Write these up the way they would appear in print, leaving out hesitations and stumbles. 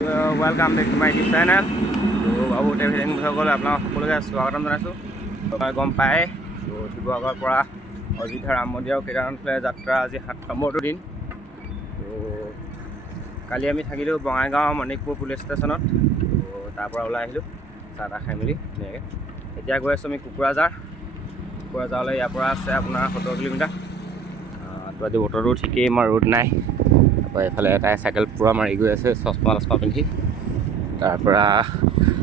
Welcome back to my YouTube channel. তো বাবু travelling সকলে আপোনাক সকলোকে স্বাগতম জনাইছোঁ। মই গম পায় তো শিৱসাগৰৰ পৰা অযোধ্যা ৰাম মন্দিৰ আৰু কেদাৰনাথলৈ যাত্ৰা আজি 7 নম্বৰটো দিন। তো কালি আমি থাকিলোঁ বঙাইগাঁও মণিকপুৰ পুলিচ ষ্টেচনত। তো তাৰ পৰা ওলাই আহিলোঁ চাহ তাহ খাই মেলি ধুনীয়াকৈ। এতিয়া গৈ আছোঁ আমি কোকৰাঝাৰলৈ। ইয়াৰ পৰা আছে আপোনাৰ 70 কিলোমিটাৰ। তো আজি বতৰটো ঠিকেই, আমাৰ ৰ'দ নাই। এইফালে এটাই চাইকেল পূৰা মাৰি গৈ আছে চশমা পিন্ধি। তাৰপৰা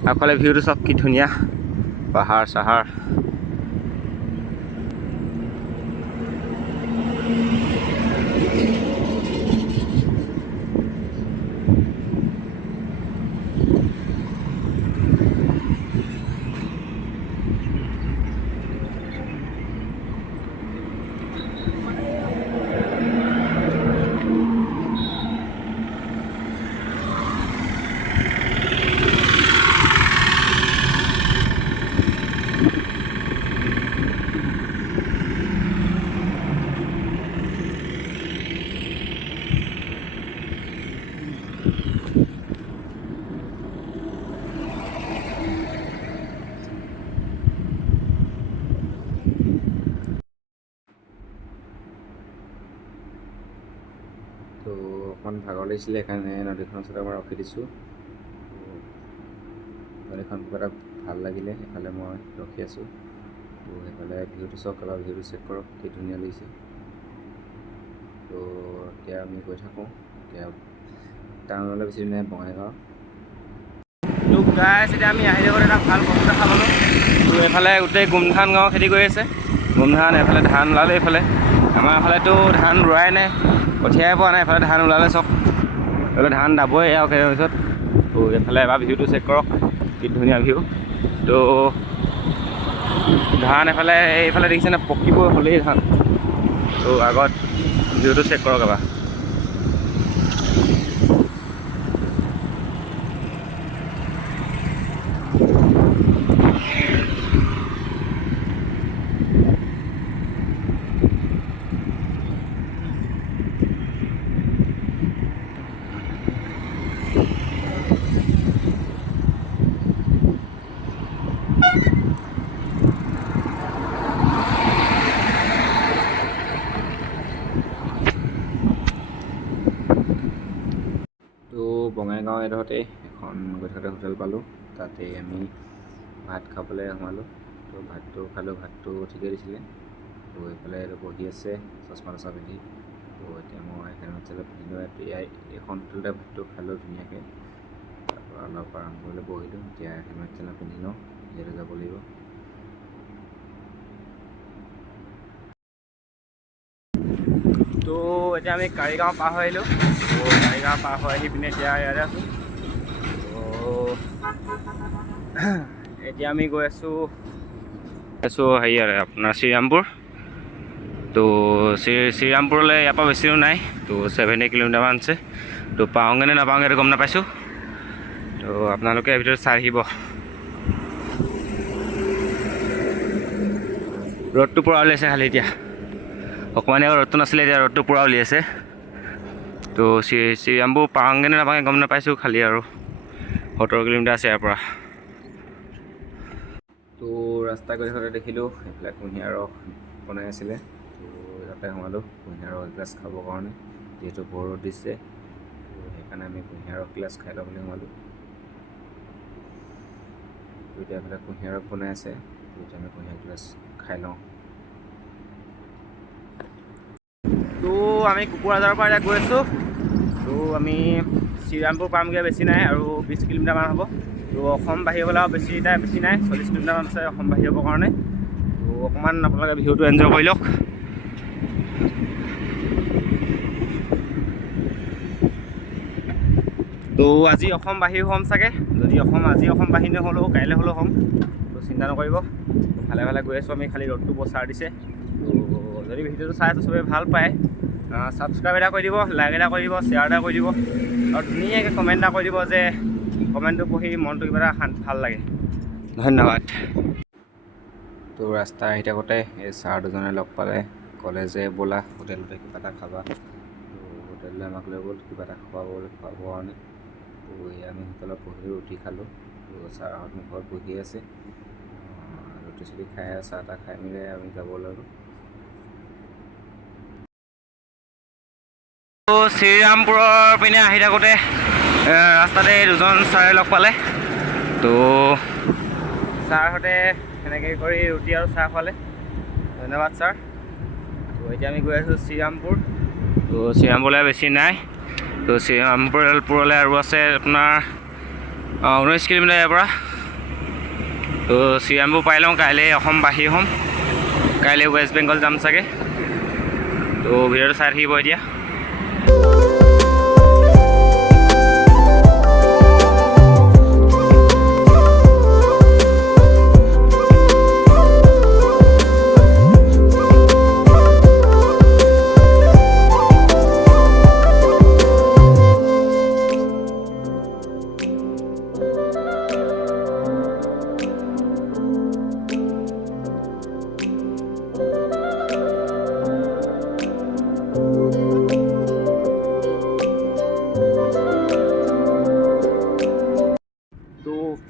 আগফালে ভিউটো চব কি ধুনীয়া, পাহাৰ চাহাৰ। তো অকণমান ভাগৰ লাগিছিলে, সেইকাৰণে নদীখনৰ ওচৰত মই ৰখি দিছোঁ। নদীখন কিবা এটা ভাল লাগিলে, সেইফালে মই ৰখি আছোঁ। তো সেইফালে ভিউটো চাওক, এবাৰ ভিউটো চেক কৰক, কি ধুনীয়া লাগিছে। তো এতিয়া আমি গৈ থাকোঁ। এতিয়া টাউনলৈ বেছি নাই, বঙাইগাঁও। তো গাইছ, এতিয়া আমি আহি থাকোঁতে এটা ভাল বস্তু দেখা পালোঁ। তো এইফালে গোটেই গোমধান গাঁও খেতি কৰি আছে। গোমধান এইফালে ধান ওলালে। এইফালে আমাৰ এইফালেতো ধান ৰোৱাই নাই, কঠিয়াই পোৱা নাই। এইফালে ধান ওলালে চব, এইফালে ধান দাবই আৰু কেইদিনৰ পিছত। তো এইফালে এবাৰ ভিউটো চেক কৰক, কি ধুনীয়া ভিউ। তো ধান এইফালে দেখিছেনে, পকিব হ'লেই ধান। তো আগত ভিউটো চেক কৰক এবাৰ। তো বঙাইগাঁও এডোখৰতে এখন গৈ থাকোঁতে হোটেল পালোঁ। তাতে আমি ভাত খাবলৈ সোমালোঁ। তো ভাতটো খালোঁ, ভাতটো ঠিকেই দিছিলে। তো এইফালে বহি আছে চশমা পিন্ধি। তো এতিয়া মই হেলমেট চেলমেট পিন্ধিলোঁ। এইখন হোটেলতে ভাতটো খালোঁ ধুনীয়াকৈ। তাৰপৰা অলপ আৰাম কৰিবলৈ বহিলোঁ। এতিয়া হেলমেট চেলমেট পিন্ধি লওঁ, যিহেতু যাব লাগিব। তো এতিয়া আমি কাৰিগাঁও পাৰ হৈ আহিলোঁ। তো কাৰিগাঁও পাৰ হৈ আহি পিনে এতিয়া ইয়াতে আছোঁ। তো এতিয়া আমি গৈ আছোঁ হেৰিয়াৰে আপোনাৰ শ্ৰীৰামপুৰ। তো শ্ৰীৰামপুৰলৈ ইয়াৰ পৰা বেছি দূৰ নাই। তো 70 কিলোমিটাৰমান আছে। তো পাওঁগৈ নে নাপাওঁগৈ এইটো গম নাপাইছোঁ। তো আপোনালোকে এই ভিডিঅ'টো চাই আহিব। ৰ'দটো পূৰা উলিয়াইছে খালি এতিয়া। অকণমান আগত ৰ'দটো নাছিলে, এতিয়া ৰ'দটো পূৰা উলিয়াইছে। তো শ্ৰীৰামপুৰ পাওঁগৈ নে নাপাওঁগৈ গম নাপাইছোঁ। খালি আৰু 70 কিলোমিটাৰ আছে ইয়াৰ পৰা। তো ৰাস্তা গৈ থাকোঁতে দেখিলোঁ এইফালে কুঁহিয়াৰ ৰস বনাই আছিলে। তো তাতে সোমালোঁ কুঁহিয়াৰ ৰস এগিলাচ খাবৰ কাৰণে, যিহেতু বৰ ৰ'দ দিছে। তো সেইকাৰণে আমি কুঁহিয়াৰ ৰস এগিলাচ খাই লওঁ বুলি সোমালোঁ। তো এতিয়া এইফালে কুঁহিয়াৰ ৰস বনাই আছে। তো এতিয়া আমি কুঁহিয়াৰ গিলাচ খাই লওঁ। তো আমি কোকৰাঝাৰৰ পৰা এতিয়া গৈ আছোঁ। তো আমি শ্ৰীৰামপুৰ পামগৈ, বেছি নাই আৰু 20 কিলোমিটাৰমান হ'ব। তো অসম বাহিৰলৈ আৰু বেছি নাই, 40 কিলোমিটাৰমান আছে অসম বাহিৰ হ'বৰ কাৰণে। তো অকণমান আপোনালোকে ভিউটো এনজয় কৰি লওক। তো আজি অসম বাহিৰ হ'ম চাগে। যদি আজি অসম বাহিৰ নহ'লেও কাইলৈ হ'লেও হ'ম। তো চিন্তা নকৰিব। ভালে ভালে গৈ আছোঁ আমি, খালি ৰ'দটো বচাৰ দিছে। তো যদি ভিডিঅ'টো চাই আছোঁ চবেই ভাল পায়, ছাবস্ক্ৰাইব এটা কৰি দিব, লাইক এটা কৰি দিব, শ্বেয়াৰ এটা কৰি দিব, আৰু ধুনীয়াকৈ কমেণ্ট এটা কৰি দিব, যে কমেণ্টটো পঢ়ি মনটো কিবা এটা ভাল লাগে। ধন্যবাদ। তো ৰাস্তা আহি থাকোঁতে এই ছাৰ দুজনে লগ পালে, ক'লে যে ব'লা হোটেলতে কিবা এটা খাবা। তো হোটেললৈ আমাক লৈ গ'ল কিবা এটা খুৱাবৰ কাৰণে। তো আমি হোটেলত বহি ৰুটি খালোঁ। তো ছাৰহঁত মোৰ ঘৰত বহি আছে, ৰুটি চুটি খাই চাহ তাহ খাই মেলি আমি যাব ল'লোঁ। তো শ্ৰীৰামপুৰৰ পিনে আহি থাকোঁতে ৰাস্তাতে দুজন ছাৰে লগ পালে। তো ছাৰহঁতে সেনেকৈ কৰি ৰুটি আৰু চাহ খোৱালে, ধন্যবাদ ছাৰ। তো এতিয়া আমি গৈ আছোঁ শ্ৰীৰামপুৰ। তো শ্ৰীৰামপুৰলৈ বেছি নাই। তো শ্ৰীৰামপুৰলৈ আৰু আছে আপোনাৰ 19 কিলোমিটাৰ ইয়াৰ পৰা। তো শ্ৰীৰামপুৰ পাই লওঁ, কাইলৈ অসম বাহিৰ হ'ম, কাইলৈ ৱেষ্ট বেংগল যাম চাগে। তো ভিডিঅ'টো চাই থাকিব এতিয়া।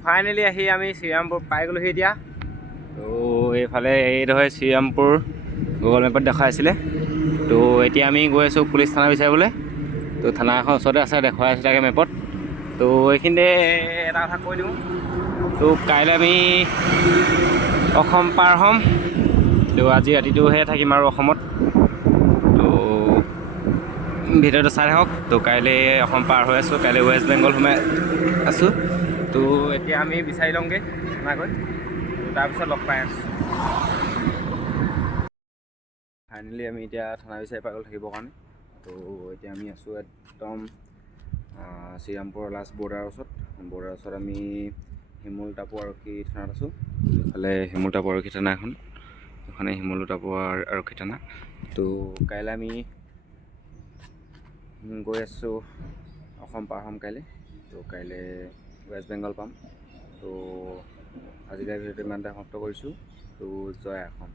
ফাইনেলি আহি আমি শ্ৰীৰামপুৰ পাই গ'লোহি এতিয়া। তো এইফালে এইডোখৰ শ্ৰীৰামপুৰ গুগল মেপত দেখাইছিলে। তো এতিয়া আমি গৈ আছোঁ পুলিচ থানা বিচাৰিবলৈ। তো থানা এখন ওচৰতে আছে, দেখুৱাই আছে তাকে মেপত। তো এইখিনিতে এটা কথা কৈ দিওঁ, তো কাইলৈ আমি অসম পাৰ হ'ম। তো আজি ৰাতিটোহে থাকিম আৰু অসমত। তো ভিডিঅ'টো চাই থাকক। তো কাইলৈ অসম পাৰ হৈ আছোঁ, কাইলৈ ৱেষ্ট বেংগল সোমাই আছোঁ। তো এতিয়া আমি বিচাৰি লওঁগৈ থানাগৈ, তাৰপিছত লগ পাই আছোঁ। ফাইনেলি আমি এতিয়া থানা বিচাৰি পাই গ'ল থাকিবৰ কাৰণে। তো এতিয়া আমি আছোঁ একদম শ্ৰীৰামপুৰৰ লাষ্ট বৰ্ডাৰৰ ওচৰত আমি শিমুল টাপু আৰক্ষী থানাত আছোঁ। এইফালে শিমুল টাপু আৰক্ষী থানা এইখনে শিমুল টাপু আৰক্ষী থানা। তো কাইলৈ আমি গৈ আছোঁ অসম পাৰ হ'ম কাইলৈ। তো কাইলৈ ৱেষ্ট বেংগল পাম। তো আজিলৈ ভিডিঅ'টো ইমানতে সমাপ্ত কৰিছোঁ। তো জয় অসম।